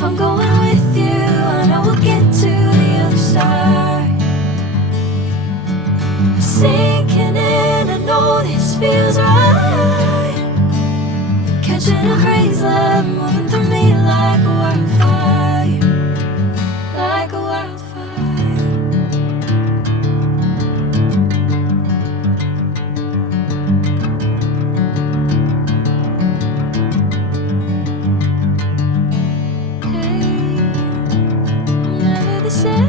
If I'm going with you, I know we'll get to the other side. Sinking in, I know this feels right. Catching a crazy love, moving through me like a wildfire, like a wildfire. Hey, I'm never the same.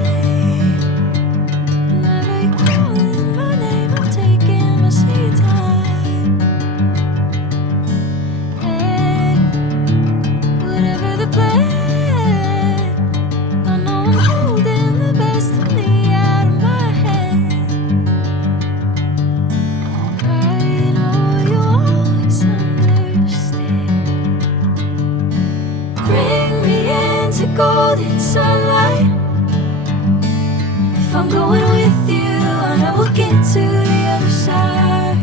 Whenever you're calling my name, I'm taking my sweet time. Hey, whatever the plan, I know I'm holding the best of me out of my hand. I know you'll always understand. Bring me into golden sunlight. If I'm going with you, I know we'll get to the other side.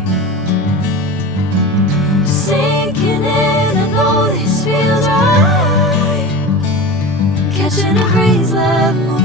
Sinking in, I know this feels right. Catching a crazy love.